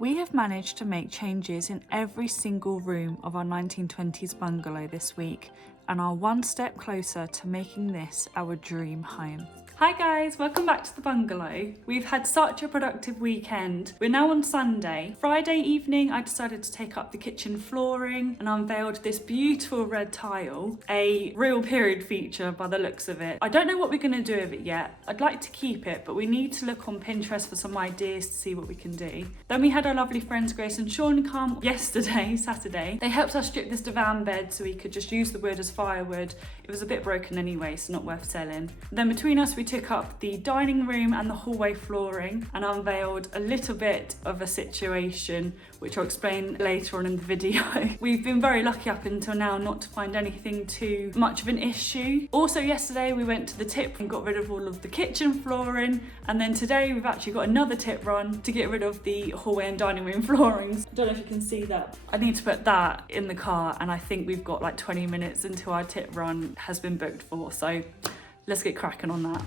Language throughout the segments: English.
We have managed to make changes in every single room of our 1920s bungalow this week and are one step closer to making this our dream home. Hi guys, welcome back to the bungalow. We've had such a productive weekend. We're now on Sunday. Friday evening, I decided to take up the kitchen flooring and unveiled this beautiful red tile, a real period feature by the looks of it. I don't know what we're gonna do with it yet. I'd like to keep it, but we need to look on Pinterest for some ideas to see what we can do. Then we had our lovely friends Grace and Sean come yesterday, Saturday. They helped us strip this divan bed so we could just use the wood as firewood. It was a bit broken anyway, so not worth selling. Then between us, we took up the dining room and the hallway flooring and unveiled a little bit of a situation, which I'll explain later on in the video. We've been very lucky up until now not to find anything too much of an issue. Also yesterday we went to the tip and got rid of all of the kitchen flooring, and then today we've actually got another tip run to get rid of the hallway and dining room floorings. I don't know if you can see that. I need to put that in the car, and I think we've got like 20 minutes until our tip run has been booked for, so let's get cracking on that.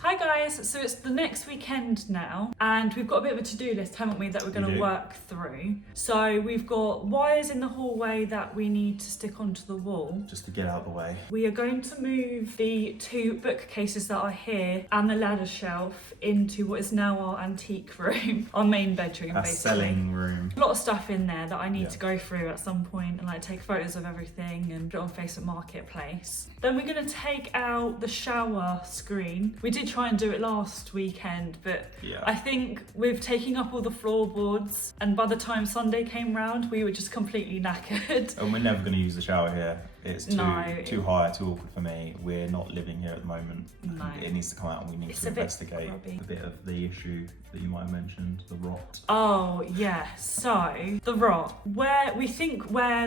Hi guys, so it's the next weekend now and we've got a bit of a to-do list, haven't we, that we're going to work through. So we've got wires in the hallway that we need to stick onto the wall. Just to get out of the way. We are going to move the two bookcases that are here and the ladder shelf into what is now our antique room, our main bedroom Our basically. selling room. A lot of stuff in there that I need to go through at some point and like take photos of everything and put it on Facebook Marketplace. Then we're going to take out the shower screen. We did try and do it last weekend, but I think with taking up all the floorboards and by the time Sunday came round, we were just completely knackered. And we're never going to use the shower here. It's too high, too awkward for me. We're not living here at the moment. I think it needs to come out and we need to investigate a bit of the issue that you might have mentioned, the rot. Oh yeah, so the rot. Where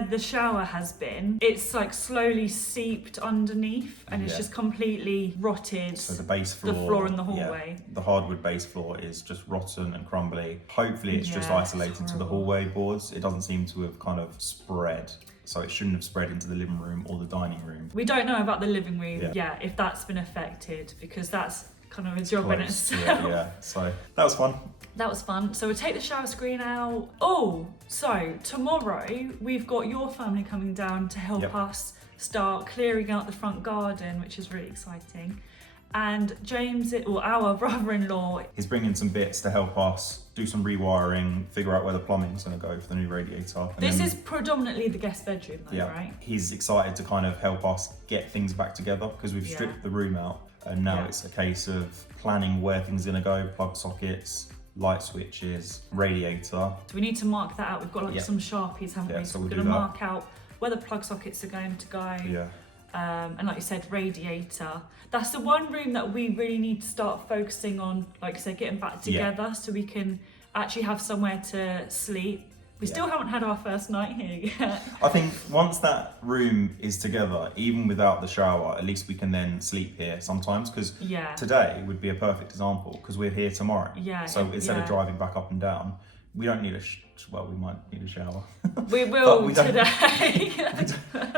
the shower has been, it's like slowly seeped underneath and it's just completely rotted. So the base floor, the floor in the hallway. The hardwood base floor is just rotten and crumbly. Hopefully it's just isolated to the hallway boards. It doesn't seem to have kind of spread. So it shouldn't have spread into the living room or the dining room. We don't know about the living room yet, if that's been affected, because that's kind of a job in itself. Yeah, so that was fun. That was fun. So we'll take the shower screen out. Oh, so tomorrow we've got your family coming down to help us start clearing out the front garden, which is really exciting. And James, our brother-in-law, he's bringing some bits to help us do some rewiring, figure out where the plumbing's going to go for the new radiator. This is predominantly the guest bedroom though, right? He's excited to kind of help us get things back together because we've stripped the room out and now it's a case of planning where things are going to go, plug sockets, light switches, radiator. So we need to mark that out. We've got like some Sharpies, haven't we? So we're going to mark out where the plug sockets are going to go. And like you said, radiator. That's the one room that we really need to start focusing on, like I said, getting back together so we can actually have somewhere to sleep. We still haven't had our first night here yet. I think once that room is together, even without the shower, at least we can then sleep here sometimes, because today would be a perfect example because we're here tomorrow. So instead of driving back up and down, we don't need we might need a shower. We will today.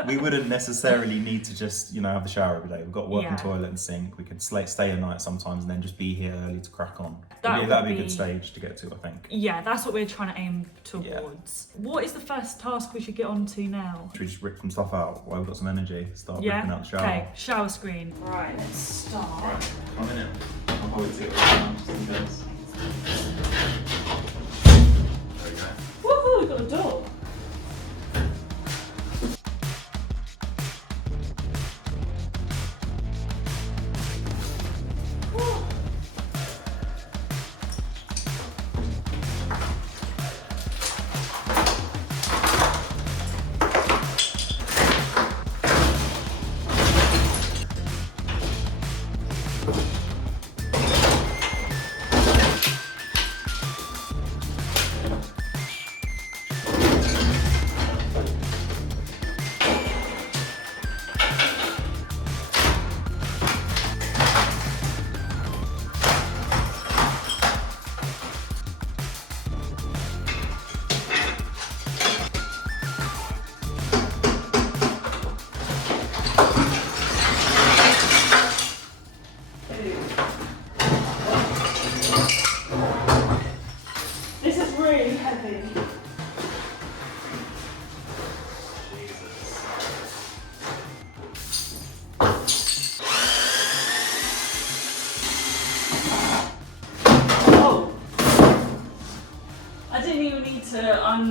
We wouldn't necessarily need to just, have the shower every day. We've got working toilet and sink. We could stay a night sometimes and then just be here early to crack on. That'd be a good stage to get to, I think. Yeah, that's what we're trying to aim towards. What is the first task we should get on to now? Should we just rip some stuff out while we've got some energy? Start ripping out the shower. Okay, shower screen. Right, let's start. Right, come in. I'll hold it down just in case. Woohoo, we've got a door.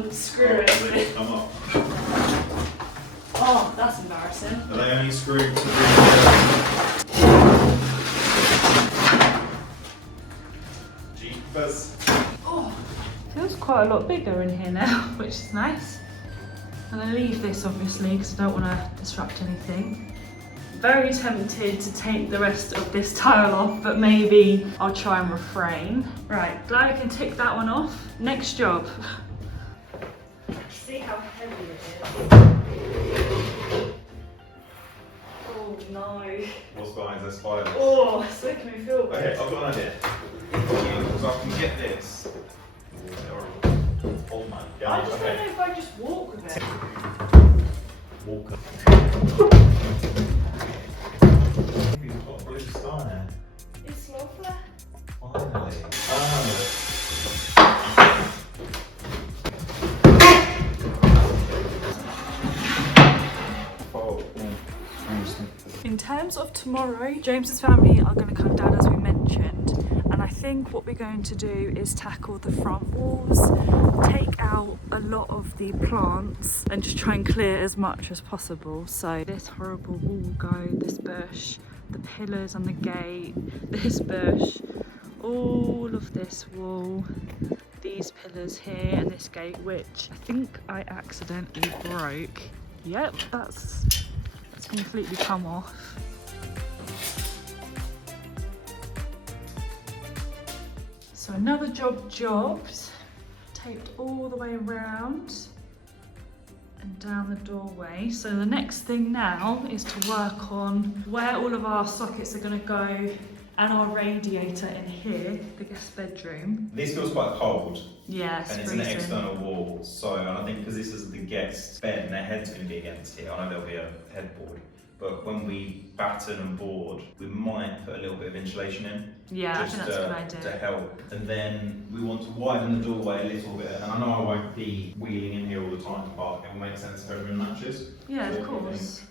unscrew it. They come up. Oh, that's embarrassing. Are they only screwed to the... Jeepers. Oh, feels quite a lot bigger in here now, which is nice. I'm going to leave this obviously because I don't want to disrupt anything. Very tempted to take the rest of this tile off, but maybe I'll try and refrain. Right, glad I can tick that one off. Next job. See how heavy it is. Oh no. What's behind this fire? Oh, it's making me feel bad. Okay, I've got an idea. Because I can get this. Oh my god. I just don't know if I just walk with it. Walk up. You've got a blue sky now. It's lovely. Finally. In terms of tomorrow, James's family are going to come down as we mentioned, and I think what we're going to do is tackle the front walls, take out a lot of the plants and just try and clear as much as possible. So this horrible wall will go, this bush, the pillars on the gate, this bush, all of this wall, these pillars here and this gate, which I think I accidentally broke. Yep, that's completely come off. So another job jobbed, taped all the way around and down the doorway. So the next thing now is to work on where all of our sockets are going to go and our radiator in here, the guest bedroom. This feels quite cold. Yeah, it's and it's freezing. an external wall, so and I think because this is the guest bed and their head's going to be against here, I know there'll be a headboard, but when we batten and board, we might put a little bit of insulation in. Yeah, I think that's a good idea. To help. And then we want to widen the doorway a little bit, and I know I won't be wheeling in here all the time to park, it will make sense if everyone matches. Yeah, of course.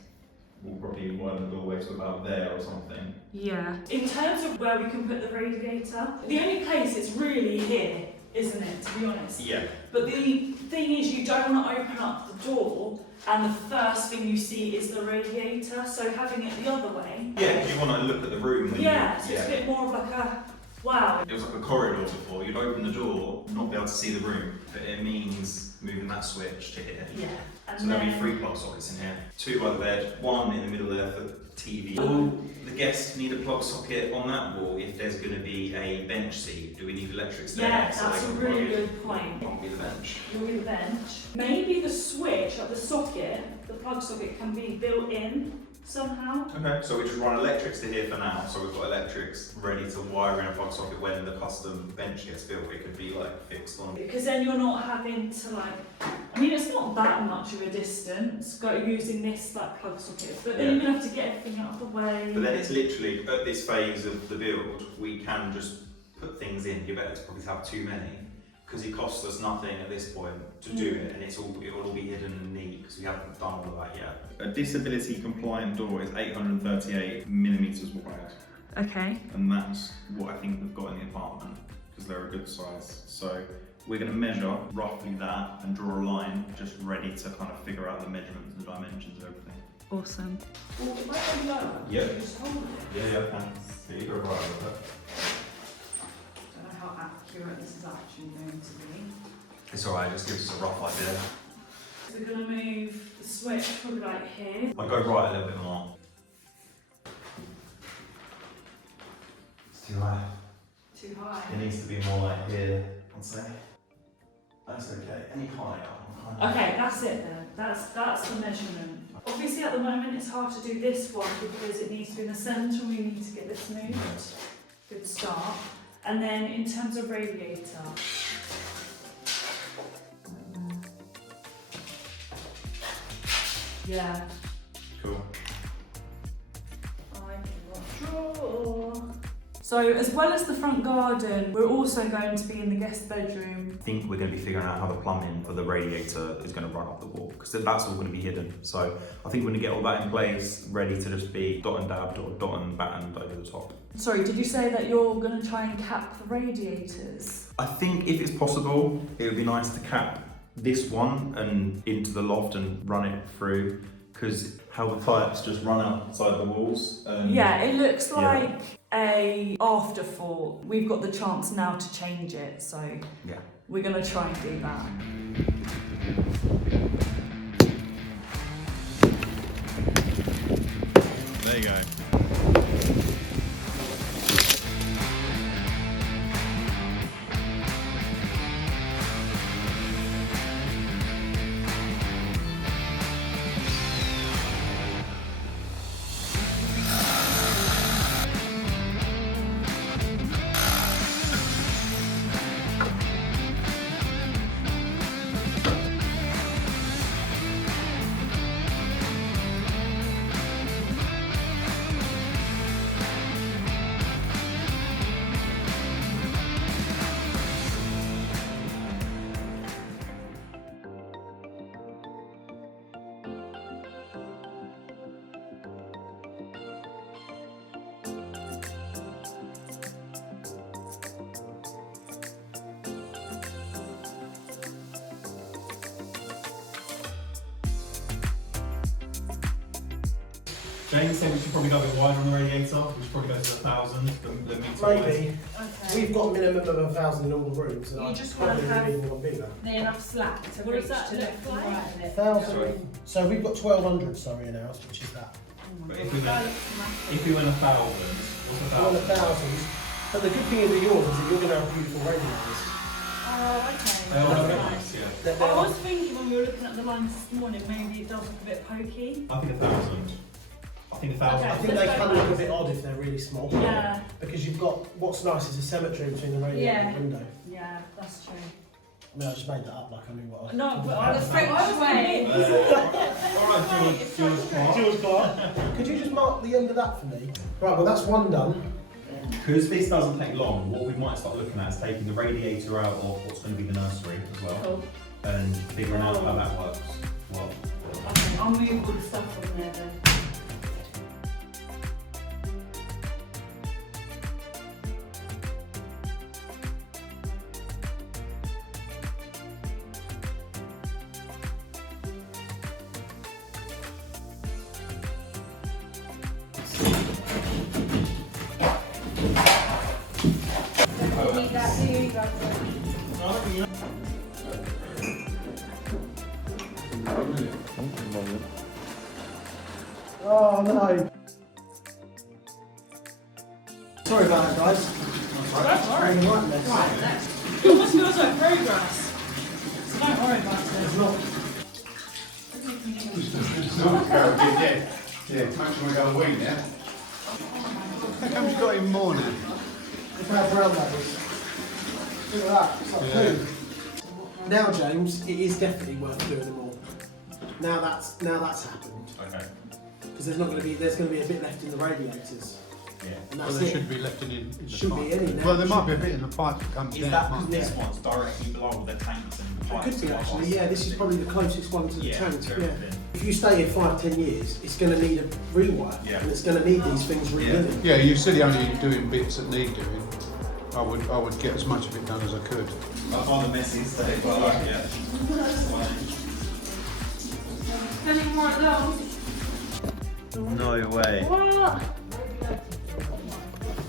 We'll probably widen the doorway to about there or something. Yeah. In terms of where we can put the radiator, the only place is really here, isn't it, to be honest? Yeah. But the thing is, you don't want to open up the door and the first thing you see is the radiator, so having it the other way. Yeah, because you want to look at the room. When it's a bit more of like a, wow. It was like a corridor before, you'd open the door, not be able to see the room, but it means moving that switch to here. Yeah. And so there'll be 3 plug sockets in here. 2 by the bed, 1 in the middle there for TV. Will the guests need a plug socket on that wall if there's going to be a bench seat? Do we need electrics there? Yeah, that's a really good point. Won't be the bench. Will be the bench. Maybe the switch, like the socket, the plug socket can be built in somehow. Okay, so we just run electrics to here for now. So we've got electrics ready to wire in a plug socket when the custom bench gets built. It could be like fixed on. Because then you're not having to like, I mean it's not that much of a distance using this like plug socket, but then you're gonna have to get everything out of the way. But then it's literally at this phase of the build, we can just put things in. You're better to probably have too many, because it costs us nothing at this point to do it, and it will all be hidden and neat because we haven't done all of that yet. A disability compliant door is 838 millimeters wide. Okay. And that's what I think we've got in the apartment because they're a good size. So we're going to measure roughly that and draw a line just ready to kind of figure out the measurements and the dimensions of everything. Awesome. Well, where are you lower? Yeah. Just hold it. Yeah, I can. Yeah, you go right with it. I don't know how accurate this is actually going to be. It's alright, just gives us a rough idea. So we're going to move the switch probably like here. I'll go right a little bit more. It's too high. Too high. It needs to be more like here, I'd say. That's okay. Any higher? Okay, that's it then. That's the measurement. Obviously at the moment it's hard to do this one because it needs to be in the centre and we need to get this moved. Good start. And then in terms of radiator. Yeah. Cool. I cannot draw. So as well as the front garden, we're also going to be in the guest bedroom. I think we're going to be figuring out how the plumbing for the radiator is going to run up the wall because that's all going to be hidden. So I think we're going to get all that in place, ready to just be dot and dabbed or dot and battened over the top. Sorry, did you say that you're going to try and cap the radiators? I think if it's possible, it would be nice to cap this one and into the loft and run it through, because how the pipes just run outside the walls. Yeah, it looks like a afterthought. We've got the chance now to change it, so yeah, we're gonna try and do that. There you go. James said we should probably go a bit wider on the radiator. We should probably go to 1,000. The meter Maybe. Okay. We've got a minimum of 1,000 in all the rooms, and You I just wanna probably have- need one bigger. enough slack to What reach does that to look left and like? right of it. 1,000. So we've got 1,200, sorry, in ours, which is that. But if we went 1,000, what's We're on 1,000? 1,000. But the good thing with yours is that you're going to have beautiful radiators. Oh, okay. They all look That's nice, yeah. They're- I was thinking when we were looking at the lines this morning, maybe it does look a bit pokey. I think 1,000. I think 1,000. I think they can look a bit odd if they're really small. Yeah. Because you've got, what's nice is a symmetry between the radiator and the window. Yeah, that's true. I mean, I just made that up like I knew what I was No, talking but about. The French way. Alright, George Clark. George Clark, could you just mark the end of that for me? Right, well that's one done. Because this doesn't take long, what we might start looking at is taking the radiator out of what's going to be the nursery as well, Cool. and figuring out how that works. Well, Okay, I'll move all the stuff from there then. Need that, do you? Oh no. Sorry about that, guys. Don't worry. Right, next. Right, next. It almost feels like progress. So don't worry about it. It's not. Yeah, it's much more go away now. How come you got him more now? Look how brown that is. Look at that. It's like poo. Now, James, it is definitely worth doing them all. Now that's happened. okay. Because there's going to be a bit left in the radiators. Yeah. And Well, that's there it. should be left in the Should be pipe. any now. Well, there might be a bit in the pipe that comes Is down. that mightn't because there? this one's directly below the tanks and It pipes? could be actually, yeah. This is probably the closest one to the Yeah, tank. to Yeah. everything. If you stay here 5-10 years, it's going to need a rework, Yeah. and it's going to need these things redoing. Yeah, you said you're only doing bits that need doing. I would get as much of it done as I could. I find the messy state, but I like it. Spending more of those. No way. What?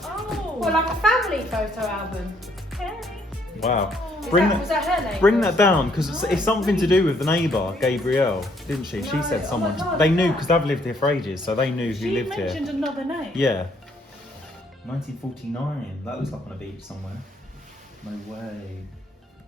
Oh. Well, like a family photo album. Wow. Was that her name? Bring that down, because it's something to do with the neighbour, Gabrielle, didn't she? She said No. someone. Oh my God, they knew, yeah. because they've lived here for ages, so they knew who She lived here. mentioned another name. Yeah. 1949. That looks like on a beach somewhere. No way.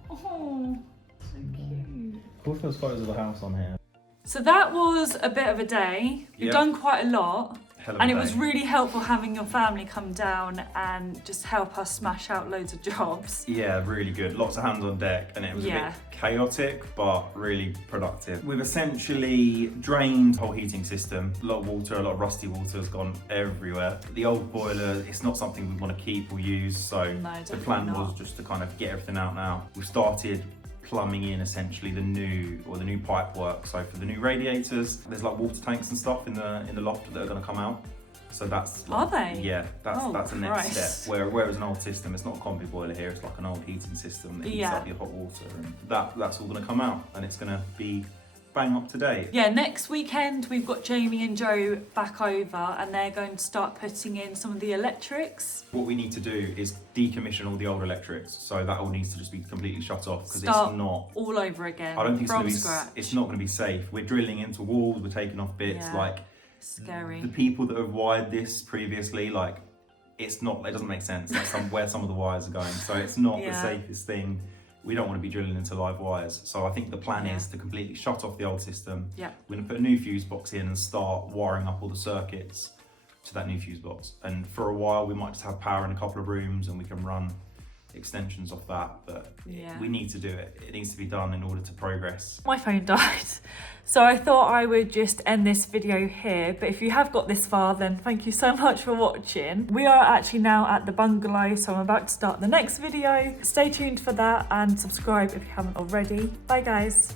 Oh, so cute. Cool if there was photos of the house on here. So that was a bit of a day. We've Yep. done quite a lot. Hell of a And it day. was really helpful having your family come down and just help us smash out loads of jobs. Yeah, really good. Lots of hands on deck, and it was a Yeah. bit chaotic, but really productive. We've essentially drained the whole heating system. A lot of water, a lot of rusty water has gone everywhere. The old boiler, it's not something we want to keep or use, so No, the definitely plan not. was just to kind of get everything out now. We've started plumbing in essentially the new pipe work. So for the new radiators, there's like water tanks and stuff in the loft that are going to come out. So that's Are they? Yeah, that's the next Christ. step. Whereas an old system, it's not a combi boiler here, it's like an old heating system that heats up your hot water, and that's all going to come out, and it's going to be bang up to date. Yeah, next weekend we've got Jamie and Joe back over, and they're going to start putting in some of the electrics. What we need to do is decommission all the old electrics, so that all needs to just be completely shut off, because it's not all over again. I don't think from it's scratch. it's not going to be safe. We're drilling into walls, we're taking off bits. Yeah. Like Scary. the people that have wired this previously, like it doesn't make sense. Like where some of the wires are going, so it's not the safest thing. We don't want to be drilling into live wires. So I think the plan is to completely shut off the old system. Yeah. We're going to put a new fuse box in and start wiring up all the circuits to that new fuse box. And for a while, we might just have power in a couple of rooms and we can run extensions off that. But we need to do it. It needs to be done in order to progress. My phone died. So I thought I would just end this video here, but if you have got this far, then thank you so much for watching. We are actually now at the bungalow, so I'm about to start the next video. Stay tuned for that and subscribe if you haven't already. Bye guys.